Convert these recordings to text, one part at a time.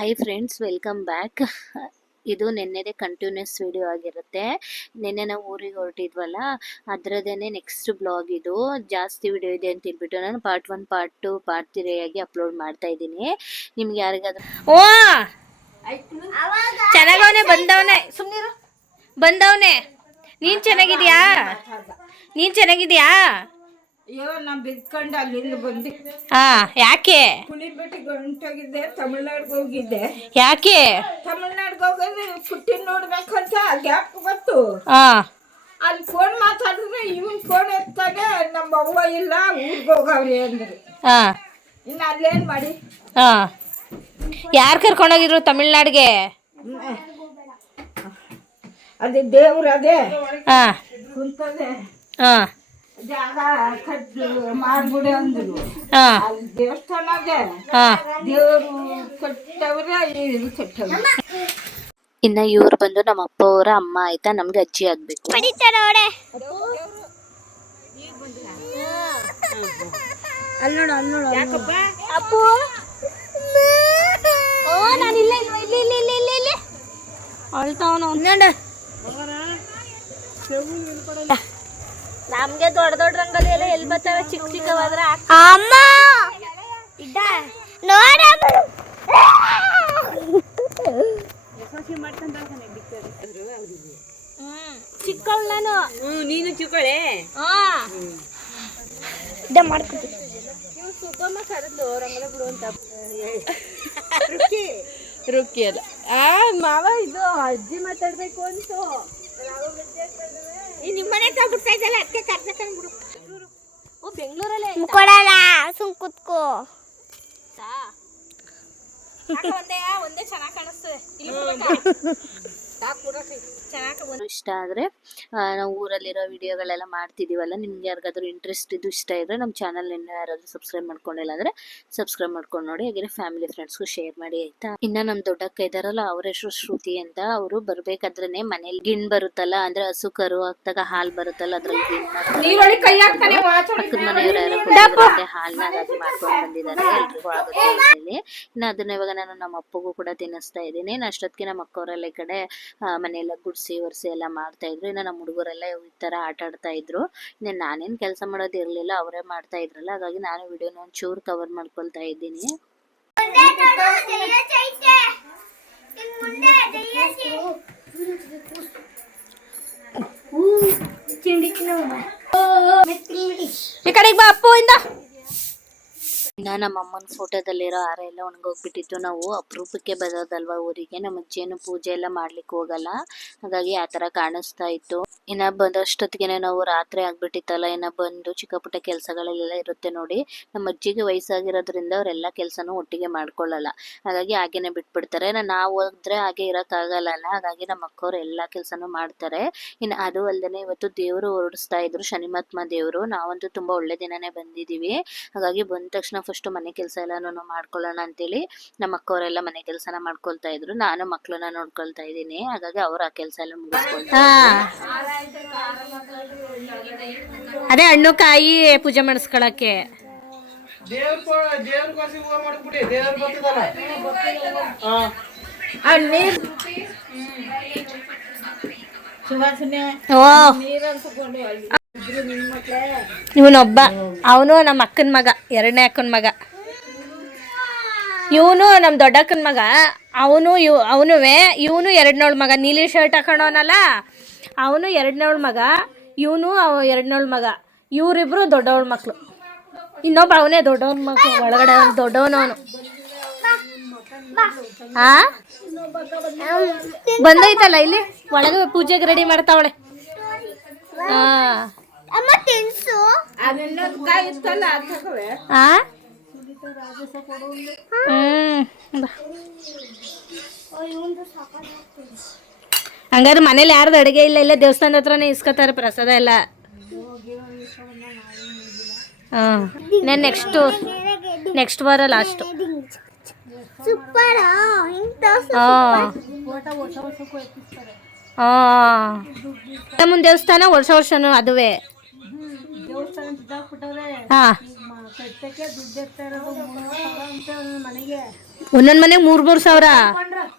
Hi friends, welcome back. ಇದು ನೆನ್ನೆದೇ continuous video ಆಗಿರುತ್ತೆ. ನಿನ್ನೆ ನಾವು ಊರಿಗೆ ಹೊರಟಿದ್ವಲ್ಲ, ಅದರದೇನೆ ನೆಕ್ಸ್ಟ್ ಬ್ಲಾಗ್. ಇದು ಜಾಸ್ತಿ ವಿಡಿಯೋ ಇದೆ ಅಂತ ಹೇಳ್ಬಿಟ್ಟು ನಾನು ಪಾರ್ಟ್ 1 ಪಾರ್ಟ್ 2 ಪಾರ್ಟ್ 3 ಆಗಿ ಅಪ್ಲೋಡ್ ಮಾಡ್ತಾ ಇದ್ದೀನಿ. ನಿಮ್ಗೆ ಯಾರಿಗಾದ್ರೂ ಓ ಚೆನ್ನಾಗವನೆ ಬಂದವನೆ ನೀನ್ ಚೆನ್ನಾಗಿದ್ಯಾ ಅಯ್ಯೋ ನಾ ಬಿದ್ಕೊಂಡು ಅಲ್ಲಿಂದ ಬಂದೆ. ಯಾಕೆ ಕುಣಿಬೇಟಿಗೆ ಹೊಂಟೋಗಿದ್ದೆ, ತಮಿಳ್ನಾಡಿಗೆ ಹೋಗಿದ್ದೆ. ಯಾಕೆ ತಮಿಳ್ನಾಡಿಗೆ ಹೋಗೋದು ಪುಟ್ಟಿನ ನೋಡ್ಬೇಕಂತ ಗ್ಯಾಪ್ ಬಂತು. ಅಲ್ಲಿ ಫೋನ್ ಮಾತಾಡಿದ್ರೆ ಇವನ್ ಫೋನ್ ಎತ್ತಾನೆ ನಮ್ಮ ಅವ್ವ ಇಲ್ಲ ಊರಿಗೆ ಹೋಗವ್ರಿ ಅಂದ್ರು. ಇನ್ನು ಅಲ್ಲೇನ್ ಮಾಡಿ ಯಾರು ಕರ್ಕೊಂಡೋಗಿದ್ರು ತಮಿಳ್ನಾಡಿಗೆ? ಅದೇ ದೇವ್ರ ಅದೇ ಕುಂತದೆ ಜಾಗ ಕಟ್ಟು ಮಾಡ್ಬಿಡಿ ಅಂದ್ರು. ಅಲ್ಲಿ ದೇವಸ್ಥಾನ ಅದೇ ದೇವರು ಕಟ್ಟವ್ರೆ ಇದು ಕಟ್ಟವ್ರೆ. ಇನ್ನ ಇವ್ರು ಬಂದು ನಮ್ಮ ಅಪ್ಪ ಅವರ ಅಮ್ಮ ಆಯ್ತಾ, ನಮ್ಗೆ ಅಜ್ಜಿ ಆಗ್ಬೇಕು. ನಮ್ಗೆ ದೊಡ್ಡ ದೊಡ್ಡ ರಂಗೋಲಿ ಎಲ್ಲ ಎಲ್ಲಿ ಬರ್ತಾವೆ, ಚಿಕ್ಕ ಚಿಕ್ಕವಾದ್ರೆ ಅಮ್ಮ ನೋಡ ಚಿಕ್ಕವಳು ನಾನು. ನೀನು ಚಿಕ್ಕಳೆ ಮಾಡ್ಕೊತೀನಿ. ಸುಗಮ ಕರೆದು ರಂಗೋಲಿ ಬಿಡು ಅಂತ ರುಕ್ಕಿ ಅಲ್ಲ ಮಾವ, ಇದು ಅಜ್ಜಿ ಮಾತಾಡ್ಬೇಕು ಅಂತ ನಿಮ್ಮನೆ ಬಿಡ್ತಾ ಇದ್ದಲ್ಲ, ಅದಕ್ಕೆ ಕರ್ಕೊಂಡು ಬಿಡು. ಓ ಬೆಂಗಳೂರಲ್ಲೇ ಕೊಡಲ್ಲ, ಸುಮ್ ಕುತ್ಕೋ. ಒಂದೇ ಚೆನ್ನಾಗಿ ಕಾಣಿಸ್ತದೆ. ಇಷ್ಟ ಆದರೆ ನಾವು ಊರಲ್ಲಿರೋ ವಿಡಿಯೋಗಳೆಲ್ಲ ಮಾಡ್ತಿದ್ದೀವಲ್ಲ, ನಿಮ್ಗೆ ಯಾರಿಗಾದ್ರೂ ಇಂಟ್ರೆಸ್ಟ್ ಇದು ಇಷ್ಟ ಇದ್ದರೆ ನಮ್ಮ ಚಾನಲ್ ಇನ್ನೂ ಯಾರಾದರೂ ಸಬ್ಸ್ಕ್ರೈಬ್ ಮಾಡ್ಕೊಂಡಿಲ್ಲ ಅಂದರೆ ಸಬ್ಸ್ಕ್ರೈಬ್ ಮಾಡ್ಕೊಂಡು ನೋಡಿ. ಹಾಗೆ ಫ್ಯಾಮಿಲಿ ಫ್ರೆಂಡ್ಸ್ಗೂ ಶೇರ್ ಮಾಡಿ ಆಯ್ತಾ. ಇನ್ನು ನಮ್ಮ ದೊಡ್ಡಕ್ಕ ಇದ್ದಾರಲ್ಲ, ಅವ್ರ ಹೆಸರು ಶ್ರುತಿ ಅಂತ. ಅವರು ಬರ್ಬೇಕಾದ್ರೆ ಮನೇಲಿ ಗಿಣ್ ಬರುತ್ತಲ್ಲ, ಅಂದ್ರೆ ಹಸು ಕರು ಹಾಕ್ದಾಗ ಹಾಲು ಬರುತ್ತಲ್ಲ, ಅದ್ರಲ್ಲಿ ಪಕ್ಕದ ಮನೆಯವರು ಯಾರು ಹಾಲನ್ನ ಮಾಡ್ಕೊಂಡು ಬಂದಿದ್ದಾರೆ. ಎಲ್ರಿಗೂ ಆಗುತ್ತೆ ಅಂತೇಳಿ ಇನ್ನು ಅದನ್ನ ಇವಾಗ ನಾನು ನಮ್ಮ ಅಪ್ಪಗೂ ಕೂಡ ತಿನ್ನಿಸ್ತಾ ಇದ್ದೀನಿ. ಅಷ್ಟೊತ್ತಿಗೆ ನಮ್ಮ ಅಕ್ಕವರೆಲ್ಲ ಈ ಕಡೆ ಮನೆಯೆಲ್ಲ ಗುಡಿಸಿ ಒರೆಸಿ ಎಲ್ಲ ಮಾಡ್ತಾ ಇದ್ರು. ಇನ್ನು ನಮ್ಮ ಹುಡುಗರೆಲ್ಲ ಈ ತರ ಆಟ ಆಡ್ತಾ ಇದ್ರು. ಇನ್ನು ನಾನೇನು ಕೆಲಸ ಮಾಡೋದು ಇರಲಿಲ್ಲ, ಅವರೇ ಮಾಡ್ತಾ ಇದ್ರಲ್ಲ, ಹಾಗಾಗಿ ನಾನು ವಿಡಿಯೋನ ಒಂಚೂರು ಕವರ್ ಮಾಡ್ಕೊಳ್ತಾ ಇದ್ದೀನಿ. ಈ ಕಡೆಗೆ ಬಾ ಅಪ್ಪು ಇಂದ. ಇನ್ನು ನಮ್ಮ ಅಮ್ಮನ ಫೋಟೋದಲ್ಲಿರೋ ಹಾರ ಎಲ್ಲ ಒಣಗೋಗ್ಬಿಟ್ಟಿತ್ತು. ನಾವು ಅಪರೂಪಕ್ಕೆ ಬರೋದಲ್ವಾ ಊರಿಗೆ, ನಮ್ಮ ಅಜ್ಜಿಯನ್ನು ಪೂಜೆ ಎಲ್ಲ ಮಾಡ್ಲಿಕ್ಕೆ ಹೋಗಲ್ಲ, ಹಾಗಾಗಿ ಆ ಥರ ಕಾಣಿಸ್ತಾ ಇತ್ತು. ಇನ್ನು ಬಂದಷ್ಟೊತ್ತಿಗೆ ನಾವು ರಾತ್ರಿ ಆಗ್ಬಿಟ್ಟಿತ್ತಲ್ಲ, ಇನ್ನು ಬಂದು ಚಿಕ್ಕ ಪುಟ್ಟ ಕೆಲಸಗಳೆಲ್ಲ ಇರುತ್ತೆ ನೋಡಿ. ನಮ್ಮ ಅಜ್ಜಿಗೆ ವಯಸ್ಸಾಗಿರೋದ್ರಿಂದ ಅವರೆಲ್ಲ ಕೆಲಸನೂ ಒಟ್ಟಿಗೆ ಮಾಡ್ಕೊಳ್ಳಲ್ಲ, ಹಾಗಾಗಿ ಹಾಗೇನೆ ಬಿಟ್ಬಿಡ್ತಾರೆ. ನಾವು ಹೋದ್ರೆ ಹಾಗೆ ಇರೋಕ್ಕಾಗಲ್ಲ, ಹಾಗಾಗಿ ನಮ್ಮ ಅಕ್ಕವ್ರು ಎಲ್ಲ ಕೆಲಸನೂ ಮಾಡ್ತಾರೆ. ಇನ್ನು ಅದು ಅಲ್ಲದೆ ಇವತ್ತು ದೇವರು ಹೊರಡಿಸ್ತಾ ಇದ್ರು, ಶನಿಮಹಾತ್ಮ ದೇವರು. ನಾವಂತೂ ತುಂಬ ಒಳ್ಳೆ ದಿನನೇ ಬಂದಿದ್ದೀವಿ, ಹಾಗಾಗಿ ಬಂದ ತಕ್ಷಣ ಫಸ್ಟ್ ಮನೆ ಕೆಲಸ ಎಲ್ಲಾನು ಮಾಡ್ಕೊಳ್ಳೋಣ ಅಂತೇಳಿ ನಮ್ಮ ಅಕ್ಕವರೆಲ್ಲ ಮನೆ ಕೆಲಸನ ಮಾಡ್ಕೊಳ್ತಾ ಇದ್ರು. ನಾನು ಮಕ್ಕಳನ್ನ ನೋಡ್ಕೊಳ್ತಾ ಇದ್ದೀನಿ, ಹಾಗಾಗಿ ಅವ್ರ ಆ ಕೆಲಸ ಎಲ್ಲ ಮುಗಿಸ್ಕೊಳ್ತಾ. ಅದೇ ಹಣ್ಣು ಕಾಯಿ ಪೂಜೆ ಮಾಡಿಸ್ಕೊಳಕ್ಕೆ. ಇವನೊಬ್ಬ, ಅವನು ನಮ್ಮ ಅಕ್ಕನ ಮಗ, ಎರಡನೇ ಅಕ್ಕನ ಮಗ. ಇವನು ನಮ್ಮ ದೊಡ್ಡಕ್ಕನ ಮಗ, ಇವನು ಎರಡನೇವಳ ಮಗ. ನೀಲಿ ಶರ್ಟ್ ಹಾಕೊಂಡವನಲ್ಲ, ಅವನು ಎರಡನೇವಳ ಮಗ, ಇವನು ಎರಡನೇವಳ ಮಗ. ಇವರಿಬ್ರು ದೊಡ್ಡವಳ ಮಕ್ಕಳು. ಇನ್ನೊಬ್ಬ ಅವನೇ ದೊಡ್ಡವನ ಮಕ್ಕಳು, ಒಳಗಡೆ ದೊಡ್ಡವನವನು. ಬಂದೈತಲ್ಲ ಇಲ್ಲಿ ಒಳಗೆ ಪೂಜೆಗೆ ರೆಡಿ ಮಾಡ್ತಾವಳೆ. ಹಂಗಾದ್ರೆ ಮನೇಲಿ ಯಾರ್ದು ಅಡುಗೆ ಇಲ್ಲ, ಇಲ್ಲ ದೇವಸ್ಥಾನದ ಹತ್ರನೇ ಇಸ್ಕೊತಾರೆ ಪ್ರಸಾದ ಎಲ್ಲ. ನೆಕ್ಸ್ಟ್ ವಾರ ಲಾಸ್ಟು. ಮುಂದೆ ದೇವಸ್ಥಾನ ವರ್ಷ ವರ್ಷನೂ ಅದುವೇ. ಒಂದೊಂದು ಮನೆಗೆ 3,000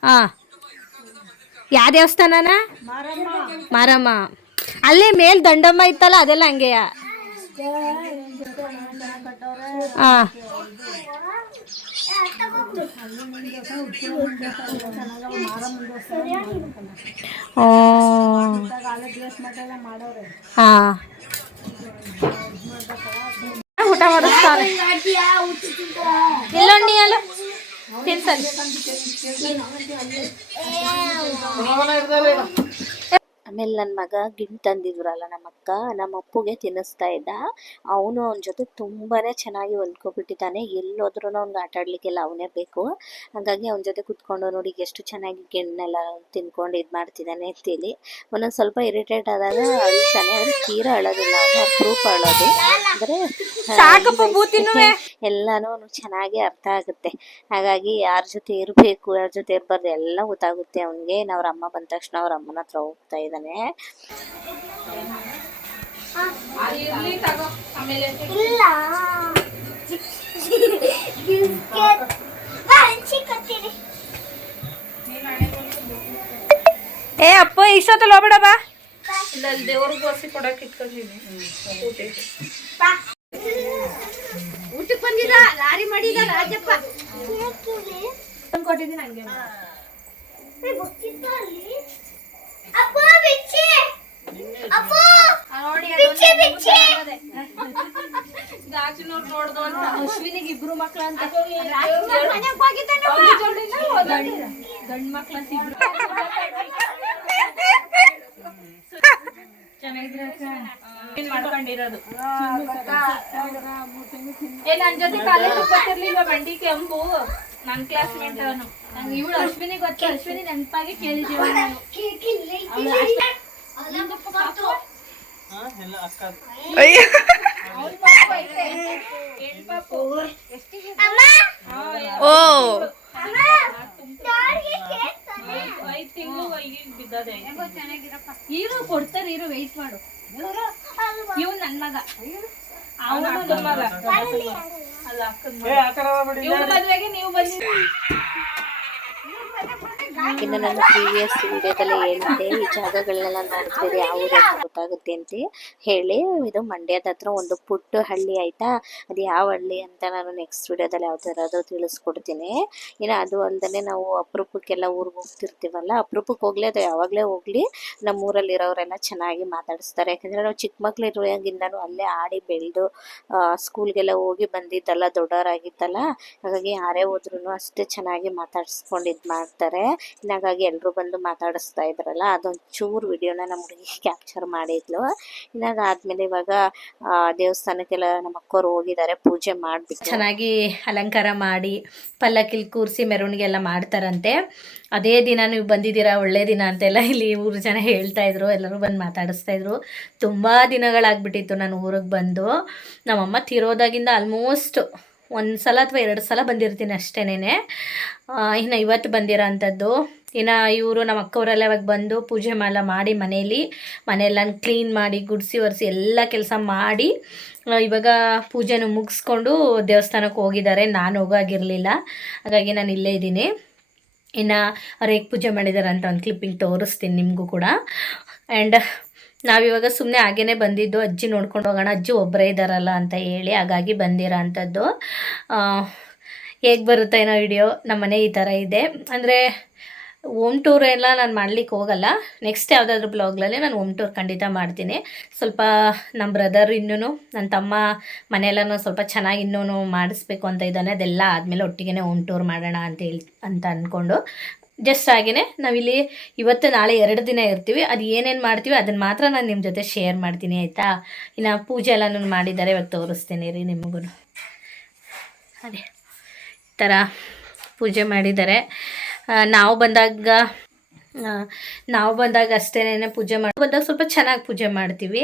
ಹಾಂ. ಯಾವ ದೇವಸ್ಥಾನನ? ಮಾರಮ್ಮ. ಅಲ್ಲೇ ಮೇಲ್ ದಂಡಮ್ಮ ಇತ್ತಲ್ಲ, ಅದೆಲ್ಲ ಹಂಗೆಯ? ಹಾಂ. ಹಾಂ. ಊಟ ಮಾಡಿಸ್ತಾರೆ ಇಲ್ಲೊಂಡಿ ಅಲ್ಲ ತಿನ್ಸಲ್ಲಿ. ಆಮೇಲೆ ನನ್ನ ಮಗ ಗಿಣ್ ತಂದಿದ್ರಲ್ಲ ನಮ್ಮ ಅಕ್ಕ, ನಮ್ಮ ಅಪ್ಪುಗೆ ತಿನ್ನಿಸ್ತಾ ಇದ್ದ. ಅವನು ಅವನ ಜೊತೆ ತುಂಬಾ ಚೆನ್ನಾಗಿ ಹೊಂದ್ಕೊಬಿಟ್ಟಿದ್ದಾನೆ. ಎಲ್ಲೋದ್ರೂ ಅವ್ನಿಗೆ ಆಟ ಆಡಲಿಕ್ಕೆಲ್ಲ ಅವನೇ ಬೇಕು. ಹಾಗಾಗಿ ಅವನ ಜೊತೆ ಕುತ್ಕೊಂಡು ನೋಡಿ ಎಷ್ಟು ಚೆನ್ನಾಗಿ ಗಿಣ್ಣೆಲ್ಲ ತಿನ್ಕೊಂಡು ಇದು ಮಾಡ್ತಿದ್ದಾನೆ ಅಂತೇಳಿ. ಒಂದೊಂದು ಸ್ವಲ್ಪ ಇರಿಟೇಟ್ ಆದಾಗ ಅಳ್ತಾನೆ. ಅವ್ರು ತೀರಾ ಅಳೋದಿಲ್ಲ, ಅವನು ಅಪರೂಪ ಅಳೋದು. ಅಂದರೆ ಎಲ್ಲನೂ ಅವ್ನಿಗೆ ಚೆನ್ನಾಗಿ ಅರ್ಥ ಆಗುತ್ತೆ. ಹಾಗಾಗಿ ಯಾರ ಜೊತೆ ಇರಬೇಕು, ಯಾರ ಜೊತೆ ಇರಬಾರ್ದು ಎಲ್ಲ ಗೊತ್ತಾಗುತ್ತೆ ಅವನಿಗೆ. ಅವ್ರ ಅಮ್ಮ ಬಂದ ತಕ್ಷಣ ಅವ್ರ ಅಮ್ಮನ ಹತ್ರ ಹೋಗ್ತಾ ಇದ್ದಾನೆ. ಏ ಅಪ್ಪ ಇಷ್ಟೊತ್ತಲ್ಲಿ ಹೋಗ್ಬೇಡ ಬಾ. ದೇವ್ರಿಗೆ ಗೋಸಿ ಕೊಡಕ್ಕೆ ಇಟ್ಕೊಂಡಿದ್ದೀನಿ. ಊಟಕ್ಕೆ ಬಂದಿದ ಲಾರಿ ಮಾಡಿದ ರಾಜಪ್ಪ ಕೊಟ್ಟಿದ್ದೀನಿ ಹಂಗೆ. ಅಶ್ವಿನಿಗೆ 2 ಮಕ್ಳು ಅಂತ, ಗಂಡು ಮಕ್ಳು ಅಂತ 2. ಮಾಡ್ಕೊಂಡಿರೋದು. ನನ್ ಜೊತೆ ಕಾಲೇಜ್ ಗೊತ್ತಿರ್ಲಿಲ್ಲ ಬಂಡಿ ಕೆಂಪು, ನನ್ ಕ್ಲಾಸ್ಮೇಟ್ ಅವನು. ನಂಗೆ ಇವಳು ಅಶ್ವಿನಿ ಗೊತ್ತು. ಅಶ್ವಿನಿ ನೆನಪಾಗಿ ಕೇಳಿದೀವಿ ನಾನು. ಇರು ಕೊಡ್ತಾರೆ, ಇರು ವೆಯ್ಟ್ ಮಾಡು. ಇವ್ ನನ್ ಮಗ, ಅವನು ನನ್ ಮಗ ಅಲ್ಲ ಅಕ್ಕನ ಮಗ. ಮದ್ವೆಗೆ ನೀವು ಬಂದಿರಿ. ಇನ್ನು ನನ್ನ ಪ್ರೀವಿಯಸ್ ವಿಡಿಯೋದಲ್ಲಿ ಹೇಳಿದ್ದೆ, ಈ ಜಾಗಗಳನ್ನೆಲ್ಲ ನೋಡ್ತೀರಿ ಯಾವ ಊರು ಗೊತ್ತಾಗುತ್ತೆ ಅಂತ ಹೇಳಿ. ಇದು ಮಂಡ್ಯದ ಹತ್ರ ಒಂದು ಪುಟ್ಟ ಹಳ್ಳಿ ಆಯಿತಾ. ಅದು ಯಾವ ಹಳ್ಳಿ ಅಂತ ನಾನು ನೆಕ್ಸ್ಟ್ ವಿಡಿಯೋದಲ್ಲಿ ಯಾವ ಥರದ್ದು ತಿಳಿಸ್ಕೊಡ್ತೀನಿ. ಇನ್ನು ಅದು ಅಲ್ಲದೆ ನಾವು ಅಪರೂಪಕ್ಕೆಲ್ಲ ಊರಿಗೆ ಹೋಗ್ತಿರ್ತೀವಲ್ಲ, ಅಪರೂಪಕ್ಕೆ ಹೋಗಲಿ ಅದು ಯಾವಾಗಲೇ ಹೋಗಲಿ ನಮ್ಮ ಊರಲ್ಲಿರೋರೆಲ್ಲ ಚೆನ್ನಾಗಿ ಮಾತಾಡಿಸ್ತಾರೆ. ಯಾಕಂದರೆ ನಾವು ಚಿಕ್ಕ ಮಕ್ಳು ಇರುವಾಗಿಂದನೂ ಅಲ್ಲೇ ಆಡಿ ಬೆಳೆದು ಸ್ಕೂಲ್ಗೆಲ್ಲ ಹೋಗಿ ಬಂದಿದ್ದಲ್ಲ, ದೊಡ್ಡವರಾಗಿತ್ತಲ್ಲ. ಹಾಗಾಗಿ ಯಾರೇ ಹೋದ್ರೂ ಅಷ್ಟೇ ಚೆನ್ನಾಗಿ ಮಾತಾಡಿಸ್ಕೊಂಡು ಇದು ಮಾಡ್ತಾರೆ. ಹಾಗಾಗಿ ಎಲ್ಲರೂ ಬಂದು ಮಾತಾಡಿಸ್ತಾ ಇದ್ರಲ್ಲ, ಅದೊಂದು ಚೂರು ವಿಡಿಯೋನ ನಮ್ಮ ಹುಡುಗಿ ಕ್ಯಾಪ್ಚರ್ ಮಾಡಿದ್ಲು. ಇನ್ನು ಅದಾದಮೇಲೆ ಇವಾಗ ದೇವಸ್ಥಾನಕ್ಕೆಲ್ಲ ನಮ್ಮ ಅಕ್ಕವ್ರು ಹೋಗಿದ್ದಾರೆ, ಪೂಜೆ ಮಾಡಿಬಿಟ್ಟು ಚೆನ್ನಾಗಿ ಅಲಂಕಾರ ಮಾಡಿ ಪಲ್ಲಕ್ಕಿಲಿ ಕೂರಿಸಿ ಮೆರವಣಿಗೆ ಮಾಡ್ತಾರಂತೆ. ಅದೇ ದಿನ ನೀವು ಬಂದಿದ್ದೀರಾ, ಒಳ್ಳೆ ದಿನ ಅಂತೆಲ್ಲ ಇಲ್ಲಿ ಊರು ಜನ ಹೇಳ್ತಾಯಿದ್ರು. ಎಲ್ಲರೂ ಬಂದು ಮಾತಾಡಿಸ್ತಾಯಿದ್ರು. ತುಂಬ ದಿನಗಳಾಗ್ಬಿಟ್ಟಿತ್ತು ನಾನು ಊರಿಗೆ ಬಂದು. ನಮ್ಮಮ್ಮ ತೀರೋದಾಗಿಂದ ಆಲ್ಮೋಸ್ಟ್ 1 ಸಲ ಅಥವಾ 2 ಸಲ ಬಂದಿರ್ತೀನಿ ಅಷ್ಟೇನೆ. ಇನ್ನು ಇವತ್ತು ಬಂದಿರೋ ಅಂಥದ್ದು. ಇನ್ನು ಇವರು ನಮ್ಮ ಅಕ್ಕವರೆಲ್ಲ ಇವಾಗ ಬಂದು ಪೂಜೆ ಮಾಡಿ ಮನೆಯೆಲ್ಲ ಕ್ಲೀನ್ ಮಾಡಿ ಗುಡಿಸಿ ಒರೆಸಿ ಎಲ್ಲ ಕೆಲಸ ಮಾಡಿ ಇವಾಗ ಪೂಜೆನೂ ಮುಗಿಸ್ಕೊಂಡು ದೇವಸ್ಥಾನಕ್ಕೆ ಹೋಗಿದ್ದಾರೆ. ನಾನು ಹೋಗಾಗಿರಲಿಲ್ಲ, ಹಾಗಾಗಿ ನಾನು ಇಲ್ಲೇ ಇದ್ದೀನಿ. ಇನ್ನು ಅವ್ರು ಹೇಗೆ ಪೂಜೆ ಮಾಡಿದ್ದಾರೆ ಅಂತ ಒಂದು ಕ್ಲಿಪ್ಪಿಂಗ್ ತೋರಿಸ್ತೀನಿ ನಿಮಗೂ ಕೂಡ. ಆ್ಯಂಡ್ ನಾವಿವಾಗ ಸುಮ್ಮನೆ ಹಾಗೇ ಬಂದಿದ್ದು, ಅಜ್ಜಿ ನೋಡ್ಕೊಂಡು ಹೋಗೋಣ, ಅಜ್ಜಿ ಒಬ್ಬರೇ ಇದ್ದಾರಲ್ಲ ಅಂತ ಹೇಳಿ. ಹಾಗಾಗಿ ಬಂದಿರೋ ಅಂಥದ್ದು. ಹೇಗೆ ಬರುತ್ತೆ ಏನೋ ವಿಡಿಯೋ. ನಮ್ಮನೆ ಈ ಥರ ಇದೆ. ಅಂದರೆ ಹೋಮ್ ಟೂರ್ ಎಲ್ಲ ನಾನು ಮಾಡ್ಲಿಕ್ಕೆ ಹೋಗಲ್ಲ. ನೆಕ್ಸ್ಟ್ ಯಾವುದಾದ್ರೂ ಬ್ಲಾಗ್ನಲ್ಲಿ ನಾನು ಹೋಮ್ ಟೂರ್ ಖಂಡಿತ ಮಾಡ್ತೀನಿ. ಸ್ವಲ್ಪ ನಮ್ಮ ಬ್ರದರ್ ಇನ್ನೂ ನನ್ನ ತಮ್ಮ ಮನೆಯೆಲ್ಲನೂ ಸ್ವಲ್ಪ ಚೆನ್ನಾಗಿ ಇನ್ನೂ ಮಾಡಿಸ್ಬೇಕು ಅಂತ ಇದ್ದಾನೆ. ಅದೆಲ್ಲ ಆದಮೇಲೆ ಒಟ್ಟಿಗೆ ಹೋಮ್ ಟೂರ್ ಮಾಡೋಣ ಅಂತ ಅಂದ್ಕೊಂಡು ಜಸ್ಟ್ ಹಾಗೆಯೇ ನಾವಿಲ್ಲಿ ಇವತ್ತು ನಾಳೆ 2 ದಿನ ಇರ್ತೀವಿ. ಅದು ಏನೇನು ಮಾಡ್ತೀವಿ ಅದನ್ನು ಮಾತ್ರ ನಾನು ನಿಮ್ಮ ಜೊತೆ ಶೇರ್ ಮಾಡ್ತೀನಿ, ಆಯಿತಾ. ಇನ್ನು ಪೂಜೆ ಎಲ್ಲ ನಾನು ಮಾಡಿದ್ದಾರೆ, ಇವಾಗ ತೋರಿಸ್ತೀನಿ ರೀ ನಿಮಗೂ. ಅದೇ ಈ ಥರ ಪೂಜೆ ಮಾಡಿದ್ದಾರೆ. ನಾವು ಬಂದಾಗ ಅಷ್ಟೇನೆ ಪೂಜೆ ಬಂದಾಗ ಸ್ವಲ್ಪ ಚೆನ್ನಾಗಿ ಪೂಜೆ ಮಾಡ್ತೀವಿ.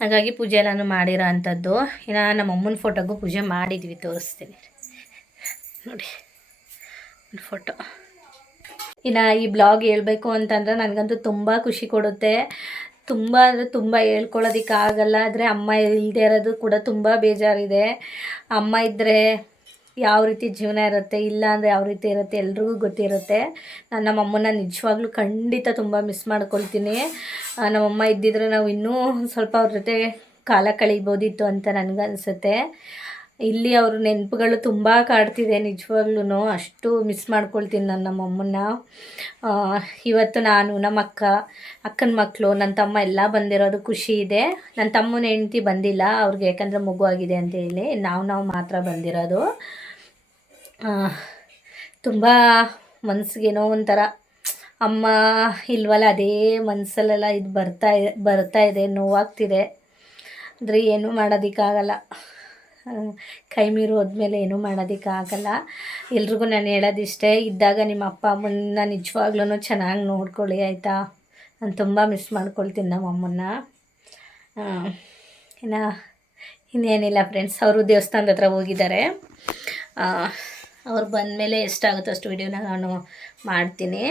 ಹಾಗಾಗಿ ಪೂಜೆ ಎಲ್ಲನೂ ಮಾಡಿರೋ ಅಂಥದ್ದು. ಇನ್ನು ನಮ್ಮ ಅಮ್ಮನ ಫೋಟೋಗೂ ಪೂಜೆ ಮಾಡಿದ್ವಿ, ತೋರಿಸ್ತೀನಿ ನೋಡಿ ಒಂದು ಫೋಟೋ. ಇನ್ನು ಈ ಬ್ಲಾಗ್ ಹೇಳಬೇಕು ಅಂತಂದರೆ ನನಗಂತೂ ತುಂಬ ಖುಷಿ ಕೊಡುತ್ತೆ. ತುಂಬ ಅಂದರೆ ತುಂಬ ಹೇಳ್ಕೊಳ್ಳೋದಕ್ಕಾಗಲ್ಲ. ಆದರೆ ಅಮ್ಮ ಇಲ್ಲದೆ ಇರೋದು ಕೂಡ ತುಂಬ ಬೇಜಾರಿದೆ. ಅಮ್ಮ ಇದ್ದರೆ ಯಾವ ರೀತಿ ಜೀವನ ಇರುತ್ತೆ, ಇಲ್ಲ ಅಂದರೆ ಯಾವ ರೀತಿ ಇರುತ್ತೆ ಎಲ್ರಿಗೂ ಗೊತ್ತಿರುತ್ತೆ. ನಾನು ನಮ್ಮಮ್ಮನ ನಿಜವಾಗ್ಲೂ ಖಂಡಿತ ತುಂಬ ಮಿಸ್ ಮಾಡ್ಕೊಳ್ತೀನಿ. ನಮ್ಮಮ್ಮ ಇದ್ದಿದ್ರೆ ನಾವು ಇನ್ನೂ ಸ್ವಲ್ಪ ಅವ್ರ ಜೊತೆ ಕಾಲ ಕಳೀಬೋದಿತ್ತು ಅಂತ ನನಗನ್ಸುತ್ತೆ. ಇಲ್ಲಿ ಅವ್ರ ನೆನಪುಗಳು ತುಂಬ ಕಾಡ್ತಿದೆ ನಿಜವಾಗ್ಲೂ. ಅಷ್ಟು ಮಿಸ್ ಮಾಡ್ಕೊಳ್ತೀನಿ ನಾನು ನಮ್ಮಮ್ಮನ್ನ. ಇವತ್ತು ನಾನು, ನಮ್ಮ ಅಕ್ಕನ ಮಕ್ಕಳು, ನನ್ನ ತಮ್ಮ ಎಲ್ಲ ಬಂದಿರೋದು ಖುಷಿ ಇದೆ. ನನ್ನ ತಮ್ಮನ ಹೆಂಡ್ತಿ ಬಂದಿಲ್ಲ, ಅವ್ರಿಗೆ ಯಾಕಂದರೆ ಮಗು ಆಗಿದೆ ಅಂತ ಹೇಳಿ ನಾವು ಮಾತ್ರ ಬಂದಿರೋದು. ತುಂಬ ಮನಸ್ಸಿಗೇನೋ ಒಂಥರ ಅಮ್ಮ ಇಲ್ವಲ್ಲ, ಅದೇ ಮನಸ್ಸಲ್ಲೆಲ್ಲ ಇದು ಬರ್ತಾ ಇದೆ, ನೋವಾಗ್ತಿದೆ. ಆದರೆ ಏನೂ ಮಾಡೋದಕ್ಕಾಗಲ್ಲ, ಕೈ ಮೀರಿ ಹೋದ್ಮೇಲೆ ಏನೂ ಮಾಡೋದಕ್ಕಾಗಲ್ಲ. ಎಲ್ರಿಗೂ ನಾನು ಹೇಳೋದಿಷ್ಟೇ, ಇದ್ದಾಗ ನಿಮ್ಮ ಅಪ್ಪ ಅಮ್ಮನ್ನ ನಿಜವಾಗ್ಲೂ ಚೆನ್ನಾಗಿ ನೋಡ್ಕೊಳ್ಳಿ ಆಯಿತಾ. ನಾನು ತುಂಬ ಮಿಸ್ ಮಾಡ್ಕೊಳ್ತೀನಿ ನಮ್ಮ ಅಮ್ಮನ್ನ. ಇನ್ನೇನಿಲ್ಲ ಫ್ರೆಂಡ್ಸ್, ಅವರು ದೇವಸ್ಥಾನದ ಹತ್ರ ಹೋಗಿದ್ದಾರೆ. ಅವ್ರು ಬಂದಮೇಲೆ ಎಷ್ಟಾಗುತ್ತೋ ಅಷ್ಟು ವಿಡಿಯೋನ ನಾನು ಮಾಡ್ತೀನಿ.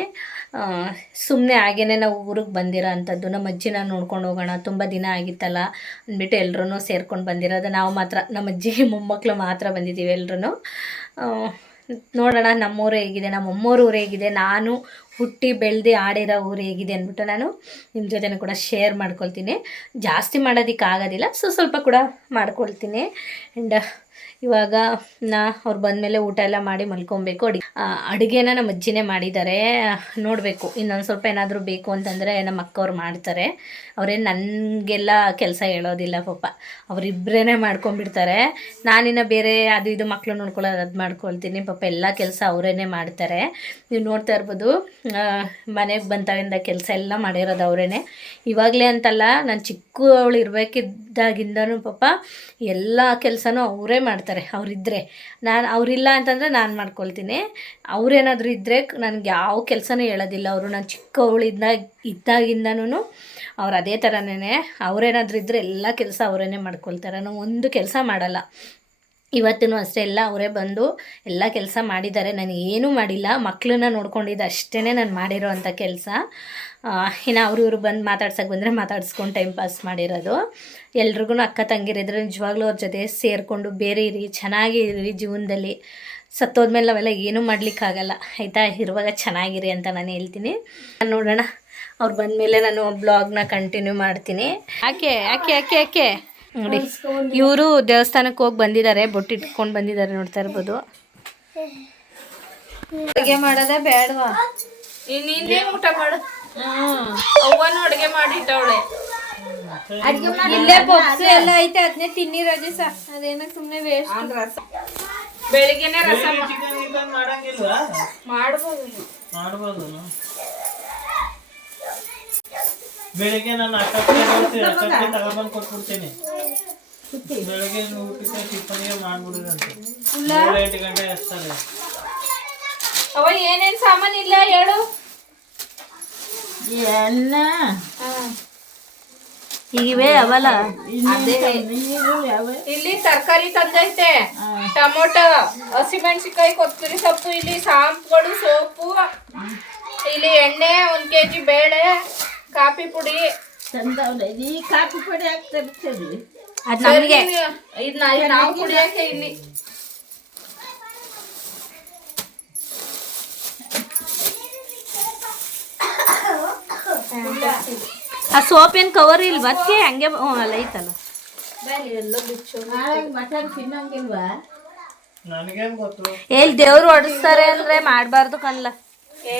ಸುಮ್ಮನೆ ಹಾಗೇ ನಾವು ಊರಿಗೆ ಬಂದಿರೋ ಅಂಥದ್ದು, ನಮ್ಮ ಅಜ್ಜಿನ ನೋಡ್ಕೊಂಡು ಹೋಗೋಣ, ತುಂಬ ದಿನ ಆಗಿತ್ತಲ್ಲ ಅಂದ್ಬಿಟ್ಟು ಎಲ್ಲರೂ ಸೇರ್ಕೊಂಡು ಬಂದಿರೋದು. ನಾವು ಮಾತ್ರ ನಮ್ಮ ಅಜ್ಜಿ ಮೊಮ್ಮಕ್ಕಳು ಮಾತ್ರ ಬಂದಿದ್ದೀವಿ ಎಲ್ಲರೂ. ನೋಡೋಣ ನಮ್ಮೂರು ಹೇಗಿದೆ, ನಮ್ಮ ಅಮ್ಮೋರ ಊರು ಹೇಗಿದೆ, ನಾನು ಹುಟ್ಟಿ ಬೆಳೆದು ಆಡಿರೋ ಊರು ಹೇಗಿದೆ ಅಂದ್ಬಿಟ್ಟು ನಾನು ನಿಮ್ಮ ಜೊತೆನೂ ಕೂಡ ಶೇರ್ ಮಾಡ್ಕೊಳ್ತೀನಿ. ಜಾಸ್ತಿ ಮಾಡೋದಕ್ಕಾಗೋದಿಲ್ಲ, ಸ್ವಲ್ಪ ಕೂಡ ಮಾಡ್ಕೊಳ್ತೀನಿ. ಆ್ಯಂಡ್ ಇವಾಗ ಅವ್ರು ಬಂದಮೇಲೆ ಊಟ ಎಲ್ಲ ಮಾಡಿ ಮಲ್ಕೊಬೇಕು. ಅಡುಗೆನ ನಮ್ಮ ಅಜ್ಜಿನೇ ಮಾಡಿದ್ದಾರೆ. ನೋಡಬೇಕು, ಇನ್ನೊಂದು ಸ್ವಲ್ಪ ಏನಾದರೂ ಬೇಕು ಅಂತಂದರೆ ನಮ್ಮ ಅಕ್ಕವ್ರು ಮಾಡ್ತಾರೆ. ಅವರೇ ನನಗೆಲ್ಲ ಕೆಲಸ ಹೇಳೋದಿಲ್ಲ ಪಾಪ, ಅವರಿಬ್ಬರೇ ಮಾಡ್ಕೊಂಡ್ಬಿಡ್ತಾರೆ. ನಾನಿನ್ನು ಬೇರೆ ಅದು ಇದು ಮಕ್ಕಳು ನೋಡ್ಕೊಳ್ಳೋದು ಅದು ಮಾಡ್ಕೊಳ್ತೀನಿ. ಪಾಪ ಎಲ್ಲ ಕೆಲಸ ಅವರೇ ಮಾಡ್ತಾರೆ. ನೀವು ನೋಡ್ತಾ ಇರ್ಬೋದು, ಮನೆಗೆ ಬಂತಾಗಿಂದ ಕೆಲಸ ಎಲ್ಲ ಮಾಡಿರೋದು ಅವರೇ. ಇವಾಗಲೇ ಅಂತಲ್ಲ, ನಾನು ಚಿಕ್ಕವಳು ಇರಬೇಕಿದ್ದಾಗಿಂದನೂ ಪಾಪ ಎಲ್ಲ ಕೆಲಸನೂ ಅವರೇ ಮಾಡ್ತಾರೆ. ಅವರಿದ್ದರೆ ಅವರಿಲ್ಲ ಅಂತಂದರೆ ನಾನು ಮಾಡ್ಕೊಳ್ತೀನಿ. ಅವರೇನಾದರೂ ಇದ್ದರೆ ನನಗೆ ಯಾವ ಕೆಲಸನೂ ಹೇಳೋದಿಲ್ಲ ಅವರು. ನಾನು ಚಿಕ್ಕವಳು ಇದ್ದಾಗಿಂದನೂ ಅವ್ರು ಅದೇ ಥರನೇ. ಅವರೇನಾದರೂ ಇದ್ದರೆ ಎಲ್ಲ ಕೆಲಸ ಅವರೇ ಮಾಡ್ಕೊಳ್ತಾರೆ. ನಾವು ಒಂದು ಕೆಲಸ ಮಾಡಲ್ಲ. ಇವತ್ತೂ ಅಷ್ಟೇ, ಎಲ್ಲ ಅವರೇ ಬಂದು ಎಲ್ಲ ಕೆಲಸ ಮಾಡಿದ್ದಾರೆ. ನಾನು ಏನೂ ಮಾಡಿಲ್ಲ, ಮಕ್ಕಳನ್ನ ನೋಡ್ಕೊಂಡಿದ್ದು ಅಷ್ಟೇ ನಾನು ಮಾಡಿರೋ ಅಂಥ ಕೆಲಸ. ಇನ್ನು ಇವರು ಬಂದು ಮಾತಾಡ್ಸೋಕೆ ಬಂದರೆ ಮಾತಾಡ್ಸ್ಕೊಂಡು ಟೈಮ್ ಪಾಸ್ ಮಾಡಿರೋದು. ಎಲ್ರಿಗೂ ಅಕ್ಕ ತಂಗಿರಿದ್ರೆ ನಿಜವಾಗ್ಲೂ ಅವ್ರ ಜೊತೆ ಸೇರಿಕೊಂಡು ಬೇರೆ ಇರಿ, ಚೆನ್ನಾಗಿರಿ ಜೀವನದಲ್ಲಿ. ಸತ್ತೋದ್ಮೇಲೆ ನಾವೆಲ್ಲ ಏನೂ ಮಾಡಲಿಕ್ಕಾಗಲ್ಲ ಆಯಿತಾ. ಇರುವಾಗ ಚೆನ್ನಾಗಿರಿ ಅಂತ ನಾನು ಹೇಳ್ತೀನಿ. ನೋಡೋಣ, ಅವ್ರು ಬಂದಮೇಲೆ ನಾನು ಬ್ಲಾಗ್ನ ಕಂಟಿನ್ಯೂ ಮಾಡ್ತೀನಿ. ಯಾಕೆ ನೋಡಿ, ಇವರು ದೇವಸ್ಥಾನಕ್ಕೆ ಹೋಗಿ ಬಂದಿದ್ದಾರೆ, ಬೊಟ್ಟು ಇಟ್ಕೊಂಡು ಬಂದಿದ್ದಾರೆ, ನೋಡ್ತಾ ಇರ್ಬೋದು. ಅಡುಗೆ ಮಾಡೋದೇ ಬೇಡವಾ? ಇನ್ನೇನು ಊಟ ಮಾಡು. ಅವ್ವನು ಅಡುಗೆ ಮಾಡಿಟ್ಟವಳೆ. ಇಲ್ಲೇ ಬೊಕ್ಸು ಎಲ್ಲ ಐತೆ, ಅದನ್ನೇ ತಿನ್ನಿ ರಜೆ ಅದೇನಕ್ಕೆ ಸುಮ್ಮನೆ ವೇಸ್ಟ್. ರಸ ಬೆಳಿಗ್ಗೆನೆ ರಸ ಮಾಡ್ಬೋದು. ಬೆಳಿಗ್ಗೆ ನಾನು ಅಕ್ಕಕ್ಕೆ ತಗೊಂಡ್ಬಂದು ಕೊಟ್ಬಿಡ್ತೀನಿ. ಬೆಳಗ್ಗೆ ಊಟಕ್ಕೆ ಟಿಫನ್ಗೆ ಮಾಡ್ಬಿಡ್ರಂತೆ. 7 ಗಂಟೆ ಎಷ್ಟಾರೆ. ಅವ ಏನೇನ್ ಸಾಮಾನು ಇಲ್ಲ ಹೇಳು. ಎಲ್ಲ ಇವೆ ಅವಲ್ಲ. ಇಲ್ಲಿ ತರಕಾರಿ ತಂದೈತೆ, ಟೊಮೊಟೊ, ಹಸಿಮೆಣಸಿಕಾಯಿ, ಕೊತ್ತಂಬರಿ ಸೊಪ್ಪು, ಇಲ್ಲಿ ಸಾಂಪ್ಗಳು, ಸೋಪು, ಇಲ್ಲಿ ಎಣ್ಣೆ, 1 kg ಬೇಳೆ, ಕಾಫಿ ಪುಡಿ ತಂದವಳೆ. ಈ ಕಾಫಿ ಪುಡಿ ಹಾಕ್ತಿರ್ತೀವಿ, ಅದು ನಮಗೆ ನಾವು ಕುಡಿಯಕ್ಕೆ ಇಲ್ಲಿ. ಆ ಸೋಪಿನ ಕವರ್ ಇಲ್ವಾ ಅದಕ್ಕೆ? ಹಂಗೆ ಅಲ್ಲ ಐತಲ್ಲ. ಮಟನ್ ತಿನ್ನಂಗಿಲ್ವಾ? ನನಗೇನು ಗೊತ್ತು. ಎಲ್ಲಿ ದೇವ್ರು ಹೊಡಿಸ್ತಾರೆ ಅಂದ್ರೆ ಮಾಡಬಾರ್ದು ಕಣ್ಲ,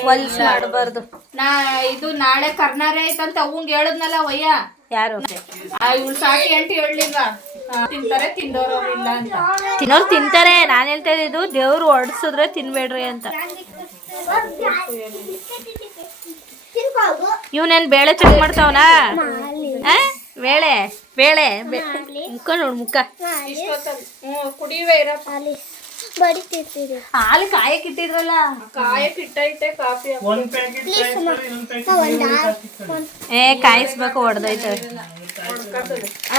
ಹೊಲ್ಸ್ ಮಾಡಬಾರ್ದು. ಇದು ನಾಳೆ ಕರ್ನಾರೆ ಐತಂತ ಅವಂಗ ಹೇಳದ್ನಲ್ಲ ವಯ್ಯ. ಯಾರು? ಇವಳು ಸಾಕಿ ಅಂಟಿ ಹೇಳಲಿಲ್ವಾ? ತಿಂತಾರೆ, ತಿಂದೋರು ಇಲ್ಲ ಅಂತ. ತಿನ್ನೋರು ತಿಂತಾರೆ, ನಾನು ಹೇಳ್ತಾ ಇದ್ದಿದ್ದು ದೇವ್ರು ಹೊಡ್ಸಿದ್ರೆ ತಿನ್ಬೇಡ್ರಿ ಅಂತ. ಇವನೇನು ಬೇಳೆ ಚೆಕ್ ಮಾಡ್ತಾವನಾ? ಬೇಳೆ ಬೇಳೆ ಮುಖ ನೋಡು, ಮುಖ. ಕುಡಿಯುವೆ ಇರಪ್ಪ. ಹಾಲು ಕಾಯಕ್ಕೆ ಇಟ್ಟಿದ್ರಲ್ಲ, ಕಾಯಕ್ಕೆ ಇಟ್ಟೈತೆ ಕಾಫಿ. ಕಾಯಿಸ್ಬೇಕು, ಹೊಡೆದೈತೆ.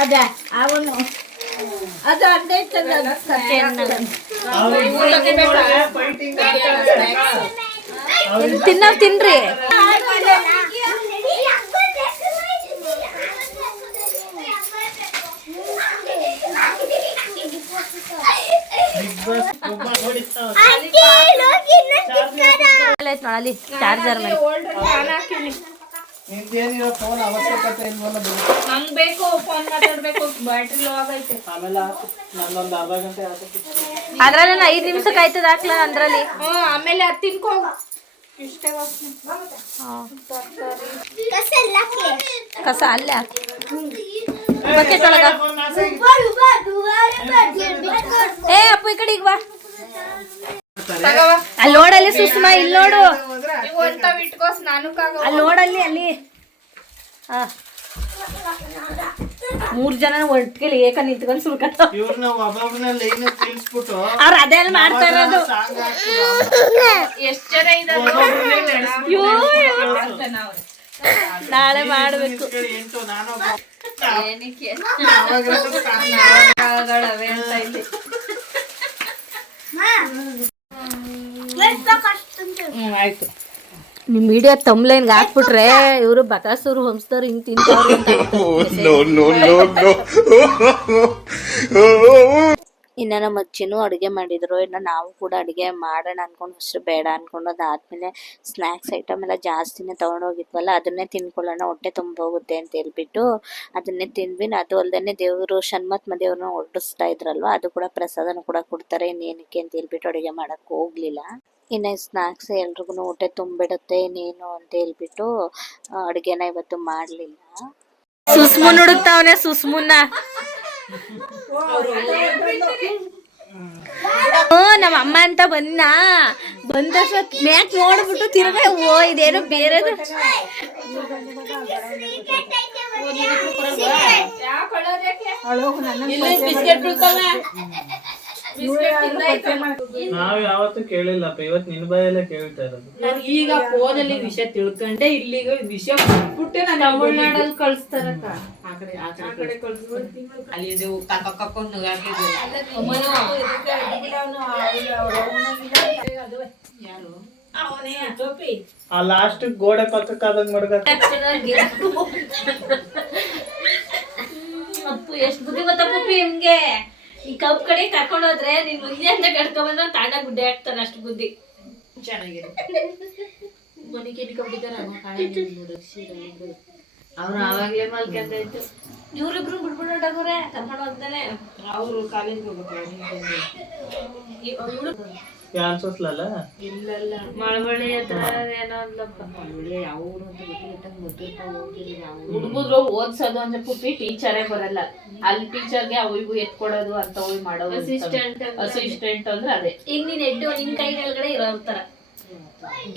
ಅದ ಅವನು ಅದು ಅರ್ಧೈತಲ್ಲ. ತಿನ್ನೋರು ತಿನ್ರಿ. ಒಬ್ಬ ಹೊಡಿತಾವ. ಅಲ್ಲಿ ಚಾರ್ಜರ್ ಮೇಲೆ ನಿಂದೇನಿರೋ ಫೋನ್ ಅವಶ್ಯಕತೆ ಇಲ್ವಲ್ಲ ಬಿಡು. ನಂಗ್ ಬೇಕು ಫೋನ್ ಮಾತಾಡ್ಬೇಕು, ಬ್ಯಾಟ್ರಿ ಲೋ ಆಗೈತೆ. ಆಮೇಲೆ ನಂದೊಂದು ಅರ್ಧ ಗಂಟೆ ಆಗುತ್ತೆ. ಅದ್ರಲ್ಲಿ 5 ನಿಮಿಷಕ್ಕೆ ಆಯ್ತದ ಹಾಕ್ಲ ಅಂದ್ರಲ್ಲಿ. ಆಮೇಲೆ ಅದು ತಿನ್ಕೋ. ಇಷ್ಟೇ ಕಸ ಅಲ್ಲೇ ಬಕೆಟ್ ಒಳಗ. ಏ ಅಪ್ಪು ಈ ಕಡೆ ಈಗ ಬಾ. ಅಲ್ಲಿ ನೋಡಲ್ಲಿ ಸುಷ್ಮಾ, ಇಲ್ಲಿ ನೋಡು, ಇಟ್ಕೋಸ್ ನಾನು ಅಲ್ಲಿ ನೋಡಲ್ಲಿ ಅಲ್ಲಿ. 3 ಜನ ಒಟ್ಟಿಗೆ ಏಕ ನಿಂತ್ಕೊಂಡು ಸುಳ್ಕತ್ತ. ಇವ್ರನ್ನ ಒಬ್ಬೊಬ್ರನ್ನ ಲೈನ್ ತಿಳಿಸ್ಬಿಟ್ಟು ಅವ್ರು ಅದೇ ಮಾಡ್ತಾ ಇರೋದು. ಎಷ್ಟ್ ಜನ ಇದ್ದಾರೆ ನಾಳೆ ಮಾಡ್ಬೇಕು. 8 ನಾನು ಆಯ್ತು. ನಿಮ್ ವಿಡಿಯೋ ತಮ್ಲೈನ್ಗೆ ಹಾಕ್ಬಿಟ್ರೆ ಇವರು ಬಕಾಸೂರು ಹೊಮ್ಸ್ದವ್ರು ಹಿಂಗ್ ತಿಂತವ್ರು ಅಂತ. ಇನ್ನ ನಮ್ಮ ಅಜ್ಜಿನೂ ಅಡುಗೆ ಮಾಡಿದ್ರು. ಇನ್ನು ನಾವು ಕೂಡ ಅಡುಗೆ ಮಾಡೋಣ ಅನ್ಕೊಂಡು ಅಷ್ಟು ಬೇಡ ಅನ್ಕೊಂಡು ಅದಾದ್ಮೇಲೆ ಸ್ನ್ಯಾಕ್ಸ್ ಐಟಮ್ ಎಲ್ಲ ಜಾಸ್ತಿನೇ ತೊಗೊಂಡೋಗಿದ್ವಲ್ಲ, ಅದನ್ನೇ ತಿನ್ಕೊಳ್ಳೋಣ, ಹೊಟ್ಟೆ ತುಂಬ ಹೋಗುತ್ತೆ ಅಂತ ಹೇಳ್ಬಿಟ್ಟು ಅದನ್ನೇ ತಿಂದ್ವಿ. ಅದು ಅಲ್ಲದೆ ದೇವರು ಷಣ್ಮತ್ ದೇವ್ರನ್ನ ಹೊರಡಿಸ್ತಾ ಇದ್ರಲ್ವ, ಅದು ಕೂಡ ಪ್ರಸಾದನ ಕೂಡ ಕೊಡ್ತಾರೆ. ಇನ್ನೇನಕ್ಕೆ ಅಂತ ಹೇಳ್ಬಿಟ್ಟು ಅಡುಗೆ ಮಾಡಕ್ಕೆ ಹೋಗ್ಲಿಲ್ಲ. ಇನ್ನು ಸ್ನ್ಯಾಕ್ಸ್ ಎಲ್ರಿಗೂ ಹೊಟ್ಟೆ ತುಂಬಿಡುತ್ತೆ ಇನ್ನೇನು ಅಂತ ಹೇಳ್ಬಿಟ್ಟು ಅಡುಗೆನ ಇವತ್ತು ಮಾಡಲಿಲ್ಲ. ಸುಸ್ಮುನ್ ಹುಡುಕ್ತಾವನೆ, ಸುಸ್ಮುನ್ನ. ನಮ್ಮ ಅಮ್ಮ ಅಂತ ಬಂದ ಮ್ಯಾಕ್ ನೋಡ್ಬಿಟ್ಟು ತಿರ್ಗ ಇದೇನು ಬೇರೆದು. ನಾವ್ ಯಾವತ್ತೂ ಕೇಳಿಲ್ಲಪ್ಪ, ಇವತ್ತು ನಿನ್ ಬಾಯಲ್ಲೇ ಕೇಳ್ತಾ ಇರೋದು. ಈಗ ಫೋನಲ್ಲಿ ವಿಷಯ ತಿಳ್ಕೊಂಡೆ, ಇಲ್ಲಿಗ ವಿಷಯ ಬಿಟ್ಟೆ ನಾನು ತಮಿಳ್ನಾಡಲ್ಲಿ ಕಳಿಸ್ತಾರಕ್ಕ. ಆ ಕಡೆ ಕಳ್ಸ್ಬಿಟ್ಟು ಅಲ್ಲಿ ಕರ್ಕೊಂಡು ಯಾರು ಆ ಲಾಸ್ಟ್ ಗೋಡೆ ಪಕ್ಕಕ್ಕೆ ಆದಂಗ್ ಮಡ್ಗ. ಅಪ್ಪು ಎಷ್ಟು ಬುದ್ಧಿ ಗೊತ್ತಾ ಪಪ್ಪಿ ನಿಮ್ಗೆ. ಈ ಕಪ್ ಕಡೆ ಕರ್ಕೊಂಡು ಹೋದ್ರೆ ನೀನ್ ಮುಂದೆ ಅಂತ ಕರ್ಕೊಂಡ್ಬಂದ್ರೆ ತಾಂಡ ಗುಡ್ಡೆ ಹಾಕ್ತಾನೆ, ಅಷ್ಟು ಬುದ್ಧಿ. ಚೆನ್ನಾಗಿದೆ. ಮನೆಗೆ ಅವ್ರು ಆವಾಗ್ಲೇ ಮಲ್ಕೊಂಡಾಯ್ತು. ಇವ್ರಿಬ್ರು ಬಿಡ್ಬಿಡೋರೆ ಕರ್ಕೊಂಡು ಹೋಗ್ತಾನೆ. ಅವ್ರು ಕಾಲೇಜ್ಗೆ ಹೋಗ್ಬೇಕು. ಅನ್ಸೋಸ್ಲಲ್ಲ ಇಲ್ಲಲ್ಲ ಮಳವಳ್ಳಿ ಹತ್ರ ಏನೋ ಅಂದ್ಲಪ್ಪ. ಮಳವಳ್ಳಿ ಯಾವ ಊರು ಅಂತ ಗೊತ್ತಿಲ್ಲ. ಹುಡುಗರು ಓದ್ಸೋದು ಅಂದ್ರೆ ಪುಪ್ಪಿ ಟೀಚರೇ ಬರಲ್ಲ. ಅಲ್ಲಿ ಟೀಚರ್ಗೆ ಅವಿಗೂ ಎತ್ಕೊಡೋದು ಅಂತ ಹೋಗಿ ಮಾಡೋದು. ಅಸಿಸ್ಟೆಂಟ್ ಅಂದ್ರೆ ಅದೇ. ಈಗ ನೀನ್ ಎಡ್ಡು ನಿನ್ ಕೈ ಕೆಳಗಡೆ ಇರೋರ್ತಾರ.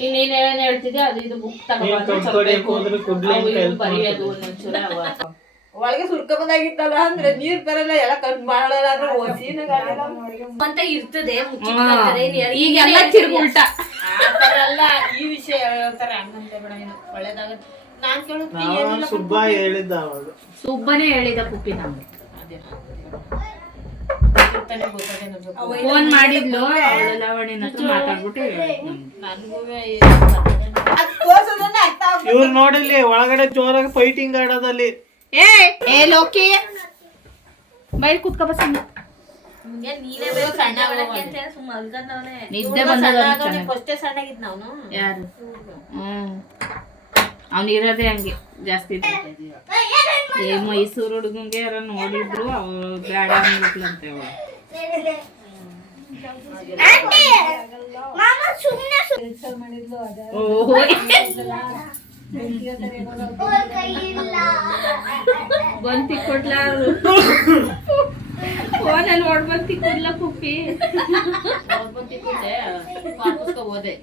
ಇನ್ನೇನ್ ಏನ್ ಹೇಳ್ತಿದ್ಯಾ, ಅದು ಇದು ಬುಕ್ ತಗೊಂಡು ಬರೆಯೋದು ಒಂದೊಂಚೂರ. ಒಳಗೆ ಸುರ್ಕ ಬಂದಾಗಿತ್ತಲ್ಲ ಅಂದ್ರೆ ನೀರ್ ಬರಲ್ಲ, ಎಲ್ಲ ಕಣ್ ಮಾಡಲ್ಲ ಅಂತ ಇರ್ತದೆ. ಮುಚ್ಚಿರ್ತಾರೆ ಈಗೆಲ್ಲ ತಿರುಗುಲ್ಟ ಆತರ ಅಲ್ಲ. ಈ ವಿಷಯ ಹೇಳ್ತಾರೆ ಹಂಗಂತೆ ಬೇಡ, ಒಳ್ಳೇದಾಗುತ್ತೆ. ನಾನ್ ಕೇಳೋದು ಸುಬ್ಬ ಹೇಳಿದ್ದ ಅವಾಗ. ಸುಬ್ಬನೇ ಹೇಳಿದ ಪುಪ್ಪಿ ನಮ್ಗೆ. ಫೋನ್ ಮಾಡಿದ್ಲು, ಲವಣಿನ ಹತ್ರ ಮಾತಾಡ್ಬಿಟ್ಟು ಇವ್ರು ನೋಡಲ್ಲಿ ಒಳಗಡೆ ಜೋರಾಗಿ ಫೈಟಿಂಗ್ ಆಡೋದಲ್ಲಿ. ಏ ಲೋಕಿ ಬೈಲ್ ಕುತ್ಕೊ ಬಸ್. ನಿದ್ದೆ ಬಂದ ಸಣ್ಣಗಿದ್ ನಾವು ಯಾರು ಅವನಿರೋದೇ ಹಂಗೆ ಜಾಸ್ತಿ. ಏ ಮೈಸೂರು ಹುಡುಗಂಗೆ ಯಾರ ನೋಡಿದ್ರು ಅವ್ರು ಬೇಡ ಅಂದ್ಬಿಟ್ಲಂತೆ. ಅವಳು ಬಂದ್ ತಿಕ್ಕೊಟ್ಲ ಫೋನಲ್ಲಿ ನೋಡ್ಬಂದ್ ತಿಕ್ಕೊಡ್ಲ ಪುಪ್ಪಿ. ಹೋದೆ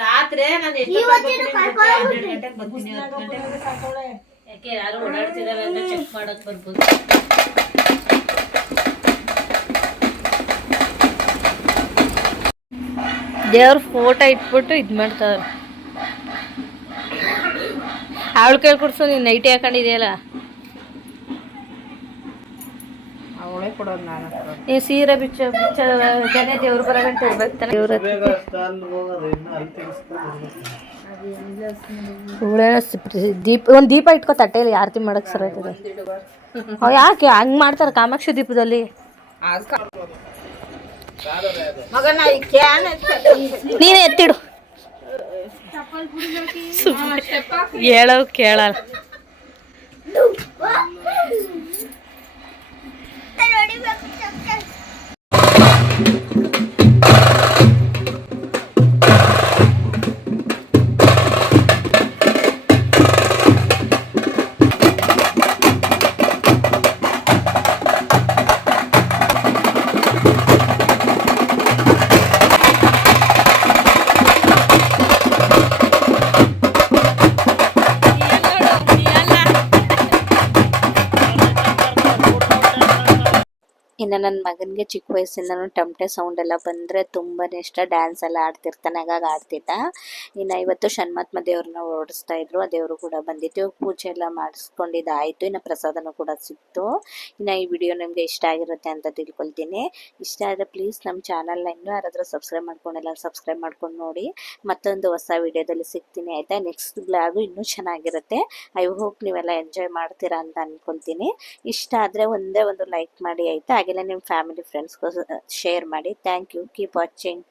ರಾತ್ರಿ ನಾನು ಗಂಟೆಗೆ ಬರ್ತೀನಿ, 10 ಗಂಟೆಗೆ. ಯಾಕೆ ಯಾರು ಓಡಾಡ್ತಿದಾರೆ ಅಂತ ಚೆಕ್ ಮಾಡಕ್ ಬರ್ಬೋದು. ದೇವ್ರ ಫೋಟೋ ಇಟ್ಬಿಟ್ಟು ಇದ್ ಮಾಡ್ತಾರ. ಅವಳು ಕೇಳ್ಕೊಡ್ಸು, ನೀನ್ ನೈಟಿ ಹಾಕೊಂಡಿದ್ಯಲ್ಲ. ಅವಳೇ ಕೊಡೋದು ನಾನು ಈ ಸೀರೆ ಬಿಚ್ಚ ಜನ ದೇವ್ರು ಬರಗಂಟ ಇರ್ಬೇಕು ತಾನೆ ದೇವ್ರ ಬೇಗ ಅಲ್ಲಿ ಹೋಗೋದು ಇನ್ನು ಅಲ್ಲಿ ತೆಗಿಸ್ಕೊಂಡು ದೀಪ ಒಂದು ದೀಪ ಇಟ್ಕೋ ತಟ್ಟೆಯಲ್ಲಿ ಆರತಿ ಮಾಡಕ್ ಸರ್ ಆಯ್ತದೆ ಯಾಕೆ ಹಂಗ್ ಮಾಡ್ತಾರೆ ಕಾಮಾಕ್ಷಿ ದೀಪದಲ್ಲಿ ಮಗನ ಈ ಕ್ಯಾನ್ ನೀನೇ ಎತ್ತಿಡು ಹೇಳೋ ಕೇಳಲ್ಲ ಇನ್ನು ನನ್ನ ಮಗನಿಗೆ ಚಿಕ್ಕ ವಯಸ್ಸಿಂದನೂ ಟಮಟೆ ಸೌಂಡ್ ಎಲ್ಲ ಬಂದರೆ ತುಂಬಾ ಇಷ್ಟ. ಡ್ಯಾನ್ಸ್ ಎಲ್ಲ ಆಡ್ತಿರ್ತಾನೆ, ಹಾಗಾಗಿ ಆಡ್ತಿದ್ದ. ಇನ್ನು ಇವತ್ತು ಶಣ್ಮಾತ್ಮ ದೇವ್ರನ್ನ ಓಡಿಸ್ತಾ ಇದ್ರು, ಆ ದೇವರು ಕೂಡ ಬಂದಿತ್ತು. ಪೂಜೆ ಎಲ್ಲ ಮಾಡಿಸ್ಕೊಂಡಿದ್ದಾಯಿತು. ಇನ್ನು ಪ್ರಸಾದನೂ ಕೂಡ ಸಿಕ್ತು. ಇನ್ನು ಈ ವಿಡಿಯೋ ನಿಮಗೆ ಇಷ್ಟ ಆಗಿರುತ್ತೆ ಅಂತ ತಿಳ್ಕೊಳ್ತೀನಿ. ಇಷ್ಟ ಆದರೆ ಪ್ಲೀಸ್ ನಮ್ಮ ಚಾನಲ್ನ ಇನ್ನೂ ಯಾರಾದರೂ ಸಬ್ಸ್ಕ್ರೈಬ್ ಮಾಡ್ಕೊಂಡಿಲ್ಲ ಸಬ್ಸ್ಕ್ರೈಬ್ ಮಾಡ್ಕೊಂಡು ನೋಡಿ. ಮತ್ತೊಂದು ಹೊಸ ವಿಡಿಯೋದಲ್ಲಿ ಸಿಗ್ತೀನಿ ಆಯಿತಾ. ನೆಕ್ಸ್ಟ್ ಬ್ಲಾಗು ಇನ್ನೂ ಚೆನ್ನಾಗಿರುತ್ತೆ. ಐ ಹೋಪ್ ನೀವೆಲ್ಲ ಎಂಜಾಯ್ ಮಾಡ್ತೀರಾ ಅಂತ ಅಂದ್ಕೊಳ್ತೀನಿ. ಇಷ್ಟ ಆದರೆ ಒಂದೇ ಒಂದು ಲೈಕ್ ಮಾಡಿ ಆಯಿತಾ. ಹಾಗೆಲ್ಲ ನಿಮ್ಮ ಫ್ಯಾಮಿಲಿ ಫ್ರೆಂಡ್ಸ್ಗೂ ಶೇರ್ ಮಾಡಿ. Thank you. Keep watching.